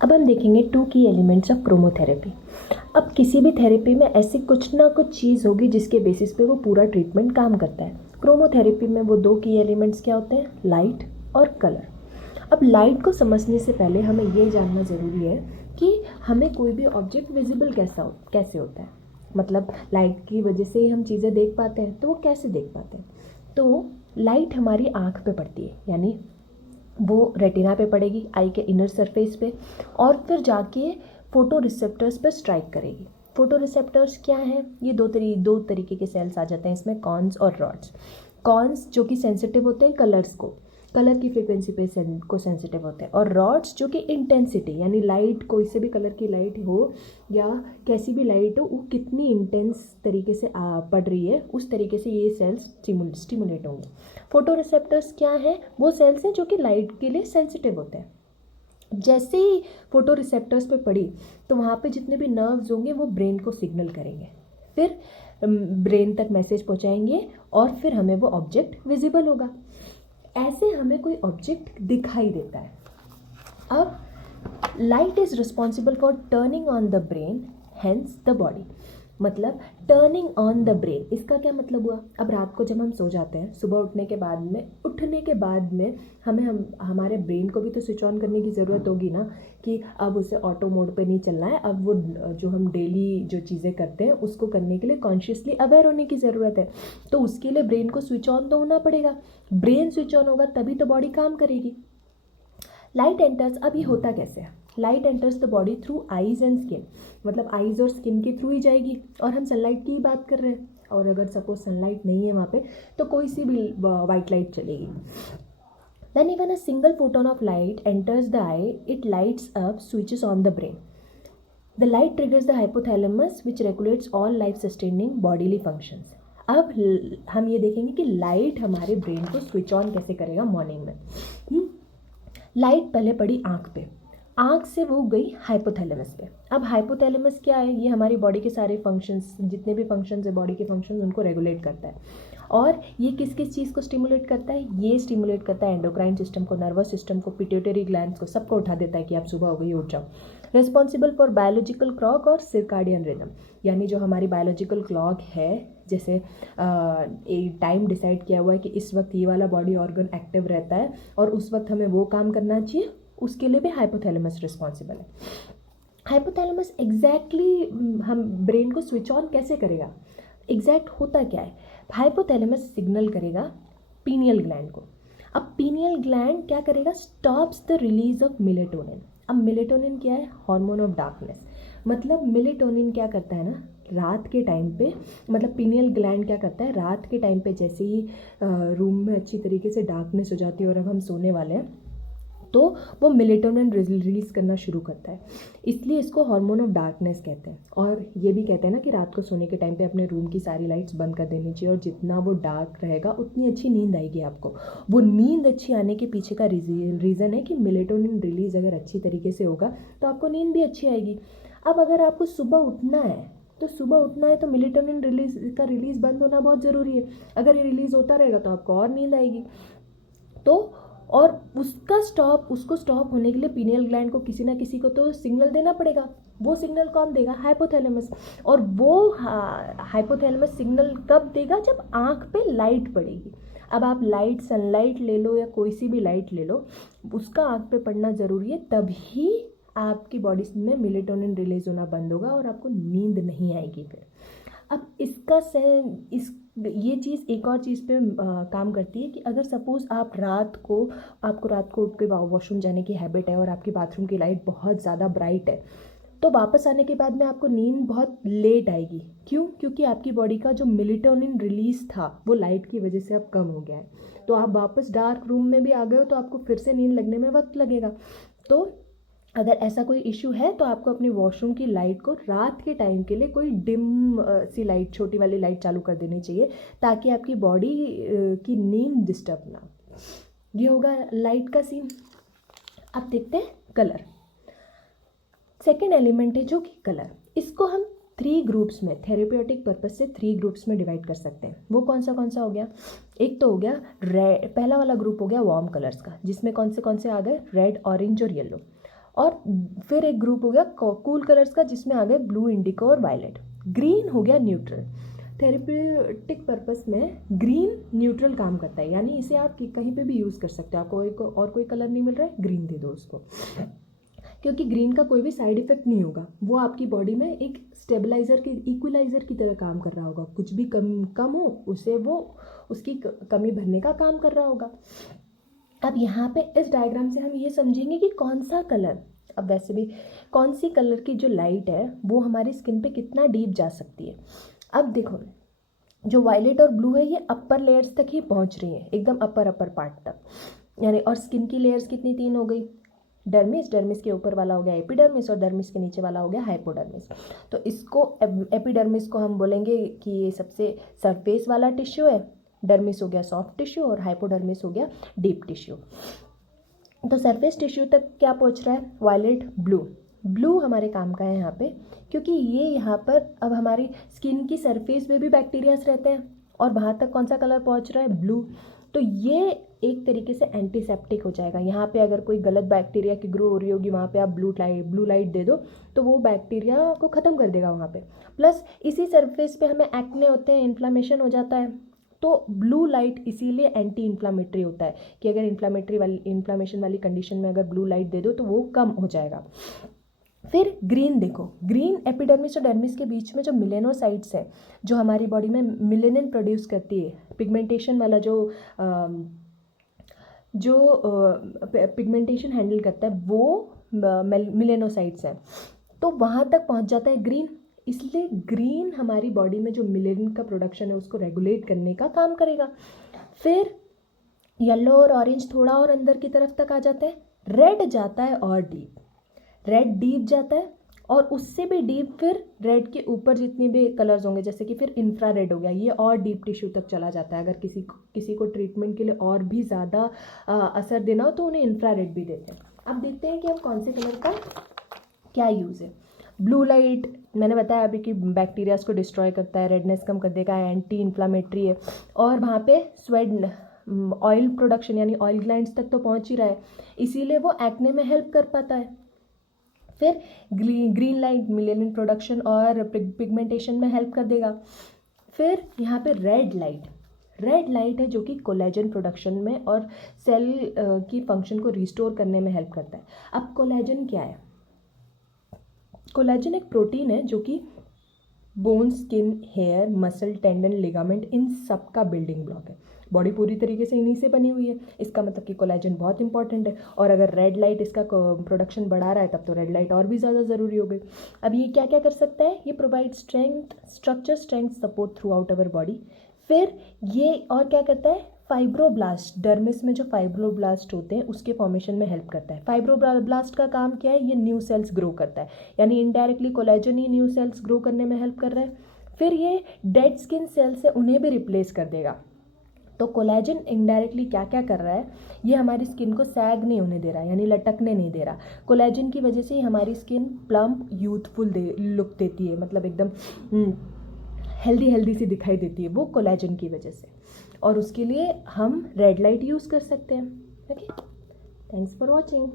अब हम देखेंगे 2 की एलिमेंट्स ऑफ क्रोमोथेरेपी। अब किसी भी थेरेपी में ऐसी कुछ ना कुछ चीज़ होगी जिसके बेसिस पे वो पूरा ट्रीटमेंट काम करता है। क्रोमोथेरेपी में वो 2 की एलिमेंट्स क्या होते हैं, लाइट और कलर। अब लाइट को समझने से पहले हमें ये जानना ज़रूरी है कि हमें कोई भी ऑब्जेक्ट विजिबल कैसे होता है। मतलब लाइट की वजह से ही हम चीज़ें देख पाते हैं, तो वो कैसे देख पाते हैं। तो लाइट हमारी आँख पे पड़ती है, यानी वो रेटिना पे पड़ेगी, आई के इनर सरफेस पे, और फिर जाके फोटो रिसेप्टर्स पे स्ट्राइक करेगी। फोटो रिसेप्टर्स क्या हैं, ये दो तरीके के सेल्स आ जाते हैं इसमें, कॉन्स और रॉड्स। कॉन्स जो कि सेंसिटिव होते हैं कलर्स को, कलर की फ्रिक्वेंसी पे को सेंसिटिव होते हैं, और रॉड्स जो कि इंटेंसिटी, यानी लाइट, कोई से भी कलर की लाइट हो या कैसी भी लाइट हो, वो कितनी इंटेंस तरीके से पड़ रही है, उस तरीके से ये सेल्स स्टिमुलेट होंगे। फोटो रिसेप्टर्स क्या हैं, वो सेल्स हैं जो कि लाइट के लिए सेंसिटिव होते हैं। जैसे ही फोटो रिसेप्टर्स पे पड़ी तो वहाँ पे जितने भी नर्व्स होंगे वो ब्रेन को सिग्नल करेंगे, फिर ब्रेन तक मैसेज पहुँचाएंगे और फिर हमें वो ऑब्जेक्ट विजिबल होगा। ऐसे हमें कोई ऑब्जेक्ट दिखाई देता है। अब light is responsible for turning on the brain, hence the body. मतलब टर्निंग ऑन द ब्रेन, इसका क्या मतलब हुआ, अब रात को जब हम सो जाते हैं, सुबह उठने के बाद में हमारे ब्रेन को भी तो स्विच ऑन करने की ज़रूरत होगी ना, कि अब उसे ऑटो मोड पे नहीं चलना है, अब वो जो हम डेली जो चीज़ें करते हैं उसको करने के लिए कॉन्शियसली अवेयर होने की ज़रूरत है। तो उसके लिए ब्रेन को स्विच ऑन तो होना पड़ेगा। ब्रेन स्विच ऑन होगा तभी तो बॉडी काम करेगी। लाइट एंटर्स, अब ये होता कैसे है, light enters the body through eyes and skin, मतलब आइज और स्किन के थ्रू ही जाएगी, और हम सनलाइट की ही बात कर रहे हैं, और अगर सपोज सनलाइट नहीं है वहाँ पे तो कोई सी भी वाइट लाइट चलेगी। Then even a single photon of light enters the eye, it lights up switches on the brain. The light triggers the hypothalamus which regulates all life sustaining bodily functions. अब हम ये देखेंगे कि light हमारे brain को switch on कैसे करेगा morning में। लाइट पहले पड़ी आँख पे, आँख से वो गई हाइपोथैलेमस पे। अब हाइपोथैलेमस क्या है, ये हमारी बॉडी के सारे फंक्शंस, जितने भी फंक्शंस है बॉडी के फंक्शंस, उनको रेगुलेट करता है। और ये किस किस चीज़ को स्टिमुलेट करता है, ये स्टिमुलेट करता है एंडोक्राइन सिस्टम को, नर्वस सिस्टम को, पिट्यूटरी ग्लैंड्स को, सबको उठा देता है कि आप सुबह हो गई उठ जाओ। रिस्पॉन्सिबल फॉर बायोलॉजिकल क्लॉक और सिरकाडियन रिदम, यानी जो हमारी बायोलॉजिकल क्लॉक है, जैसे एक टाइम डिसाइड किया हुआ है कि इस वक्त ये वाला बॉडी ऑर्गन एक्टिव रहता है और उस वक्त हमें वो काम करना चाहिए, उसके लिए भी हाइपोथैलेमस रिस्पॉन्सिबल है। हाइपोथैलेमस एग्जैक्टली हम ब्रेन को स्विच ऑन कैसे करेगा, एग्जैक्ट होता क्या है, हाइपोथैलेमस सिग्नल करेगा पीनियल ग्लैंड को। अब पीनियल ग्लैंड क्या करेगा, stops the release of melatonin. अब मेलेटोनिन क्या है, हार्मोन ऑफ डार्कनेस। मतलब मेलेटोनिन क्या करता है ना, रात के टाइम पे, मतलब पीनियल ग्लैंड क्या करता है, रात के टाइम पे जैसे ही रूम में अच्छी तरीके से डार्कनेस हो जाती है और अब हम सोने वाले हैं, तो वो मेलेटोनिन रिलीज़ करना शुरू करता है, इसलिए इसको हार्मोन ऑफ डार्कनेस कहते हैं। और ये भी कहते हैं ना कि रात को सोने के टाइम पे अपने रूम की सारी लाइट्स बंद कर देनी चाहिए, और जितना वो डार्क रहेगा उतनी अच्छी नींद आएगी आपको। वो नींद अच्छी आने के पीछे का रीज़न है कि मेलेटोनिन रिलीज़ अगर अच्छी तरीके से होगा तो आपको नींद भी अच्छी आएगी। अब अगर आपको सुबह उठना है तो मेलेटोनिन रिलीज़ बंद होना बहुत ज़रूरी है। अगर ये रिलीज़ होता रहेगा तो आपको और नींद आएगी। तो और उसको स्टॉप होने के लिए पीनियल ग्लैंड को किसी ना किसी को तो सिग्नल देना पड़ेगा। वो सिग्नल कौन देगा, हाइपोथैलेमस। और वो हाइपोथैलेमस सिग्नल कब देगा, जब आँख पे लाइट पड़ेगी। अब आप लाइट, सनलाइट ले लो या कोई सी भी लाइट ले लो, उसका आँख पे पड़ना ज़रूरी है, तभी आपकी बॉडी में मेलेटोनिन रिलीज होना बंद होगा और आपको नींद नहीं आएगी फिर। अब ये चीज़ एक और चीज़ पे काम करती है कि अगर सपोज़ आपको रात को उठ के वॉशरूम जाने की हैबिट है और आपकी बाथरूम की लाइट बहुत ज़्यादा ब्राइट है, तो वापस आने के बाद में आपको नींद बहुत लेट आएगी। क्यों, क्योंकि आपकी बॉडी का जो मेलेटोनिन रिलीज़ था वो लाइट की वजह से अब कम हो गया है। तो आप वापस डार्क रूम में भी आ गए हो तो आपको फिर से नींद लगने में वक्त लगेगा। तो अगर ऐसा कोई इशू है तो आपको अपनी वॉशरूम की लाइट को रात के टाइम के लिए कोई डिम सी लाइट, छोटी वाली लाइट चालू कर देनी चाहिए, ताकि आपकी बॉडी की नींद डिस्टर्ब ना हो। ये होगा लाइट का सीन। अब देखते हैं कलर। सेकेंड एलिमेंट है जो कि कलर, इसको हम 3 ग्रुप्स में, थेरेप्यूटिक पर्पज से 3 ग्रुप्स में डिवाइड कर सकते हैं। वो कौन सा हो गया, एक तो हो गया रेड, पहला वाला ग्रुप हो गया वार्म कलर्स का, जिसमें कौन से आ गए, रेड, ऑरेंज और येलो। और फिर एक ग्रुप हो गया कूल कलर्स का, जिसमें आ गए ब्लू, इंडिको और वायलेट। ग्रीन हो गया न्यूट्रल। थेरेप्यूटिक पर्पस में ग्रीन न्यूट्रल काम करता है, यानी इसे आप कहीं पे भी यूज़ कर सकते हो। आपको और कोई कलर नहीं मिल रहा है, ग्रीन दे दो उसको, क्योंकि ग्रीन का कोई भी साइड इफेक्ट नहीं होगा। वो आपकी बॉडी में एक स्टेबलाइजर की, इक्विलाइजर की तरह काम कर रहा होगा। कुछ भी कम हो उसे वो उसकी कमी भरने का काम कर रहा होगा। अब यहाँ पे इस डायग्राम से हम ये समझेंगे कि कौन सा कलर, अब वैसे भी कौन सी कलर की जो लाइट है वो हमारी स्किन पे कितना डीप जा सकती है। अब देखो, जो वायलेट और ब्लू है ये अपर लेयर्स तक ही पहुँच रही है, एकदम अपर पार्ट तक, यानी। और स्किन की लेयर्स कितनी, 3 हो गई। डर्मिस, डर्मिस के ऊपर वाला हो गया एपिडर्मिस, और डर्मिस के नीचे वाला हो गया हाइपोडर्मिस। तो इसको एपिडर्मिस को हम बोलेंगे कि ये सबसे सरफेस वाला टिश्यू है, डर्मिस हो गया सॉफ्ट टिश्यू, और हाइपोडर्मिस हो गया डीप टिश्यू। तो सरफेस टिश्यू तक क्या पहुंच रहा है, वायलेट, ब्लू। ब्लू हमारे काम का है यहाँ पे, क्योंकि ये यहाँ पर अब हमारी स्किन की सरफेस पे भी बैक्टीरियाज रहते हैं, और वहाँ तक कौन सा कलर पहुँच रहा है, ब्लू। तो ये एक तरीके से एंटीसेप्टिक हो जाएगा। यहाँ पे अगर कोई गलत बैक्टीरिया की ग्रो हो रही होगी, वहाँ पे आप ब्लू लाइट दे दो तो वो बैक्टीरिया को ख़त्म कर देगा वहाँ पे। प्लस इसी सरफेस पे हमें एक्ने होते हैं, इन्फ्लामेशन हो जाता है, तो ब्लू लाइट इसीलिए एंटी इन्फ्लामेटरी होता है कि अगर इन्फ्लामेशन वाली कंडीशन में अगर ब्लू लाइट दे दो तो वो कम हो जाएगा। फिर ग्रीन देखो, ग्रीन एपिडर्मिस और डर्मिस के बीच में जो मिलेनोसाइट्स है, जो हमारी बॉडी में मिलेनिन प्रोड्यूस करती है, पिगमेंटेशन वाला जो पिगमेंटेशन हैंडल करता है, वो मिलेनोसाइट्स है। तो वहाँ तक पहुँच जाता है ग्रीन। इसलिए ग्रीन हमारी बॉडी में जो मिलेनिन का प्रोडक्शन है उसको रेगुलेट करने का काम करेगा। फिर येलो और ऑरेंज थोड़ा और अंदर की तरफ तक आ जाते हैं, रेड जाता है और डीप, रेड डीप जाता है, और उससे भी डीप फिर रेड के ऊपर जितनी भी कलर्स होंगे, जैसे कि फिर इंफ्रारेड हो गया, ये और डीप टिश्यू तक चला जाता है। अगर किसी को ट्रीटमेंट के लिए और भी ज़्यादा असर देना हो तो उन्हें इंफ्रारेड भी देते हैं। अब देखते हैं कि हम कौन से कलर का क्या यूज़ है। ब्लू लाइट मैंने बताया अभी कि बैक्टीरियाज को डिस्ट्रॉय करता है, रेडनेस कम कर देगा, एंटी इन्फ्लामेटरी है, और वहाँ पे स्वेट ऑयल प्रोडक्शन यानी ऑयल ग्लैंड्स तक तो पहुँच ही रहा है, इसीलिए वो एक्ने में हेल्प कर पाता है। फिर ग्रीन लाइट मिलेनिन प्रोडक्शन और पिगमेंटेशन में हेल्प कर देगा। फिर यहाँ पे रेड लाइट है जो कि कोलेजन प्रोडक्शन में और सेल की फंक्शन को रिस्टोर करने में हेल्प करता है। अब कोलेजन क्या है, कोलेजन एक प्रोटीन है जो कि bone, skin, hair, muscle, tendon, ligament, इन सब का बिल्डिंग ब्लॉक है। बॉडी पूरी तरीके से इन्हीं से बनी हुई है, इसका मतलब कि कोलेजन बहुत इंपॉर्टेंट है। और अगर रेड लाइट इसका प्रोडक्शन बढ़ा रहा है तब तो रेड लाइट और भी ज़्यादा ज़रूरी हो गई। अब ये क्या क्या कर सकता है, ये provide structure strength support through out our body. फिर ये और क्या करता है, फाइब्रोब्लास्ट, डर्मिस में जो फाइब्रोब्लास्ट होते हैं उसके फॉर्मेशन में हेल्प करता है। फाइब्रोब्लास्ट का काम क्या है, ये न्यू सेल्स ग्रो करता है, यानी इनडायरेक्टली कोलेजन ही न्यू सेल्स ग्रो करने में हेल्प कर रहा है। फिर ये डेड स्किन सेल्स है उन्हें भी रिप्लेस कर देगा। तो कोलेजन इनडायरेक्टली क्या क्या कर रहा है, ये हमारी स्किन को सैग नहीं होने दे रहा, यानी लटकने नहीं दे रहा। कोलेजन की वजह से ही हमारी स्किन प्लम्प, यूथफुल लुक देती है, मतलब एकदम हेल्दी सी दिखाई देती है, वो कोलेजन की वजह से। और उसके लिए हम रेड लाइट यूज़ कर सकते हैं। Okay, thanks for watching.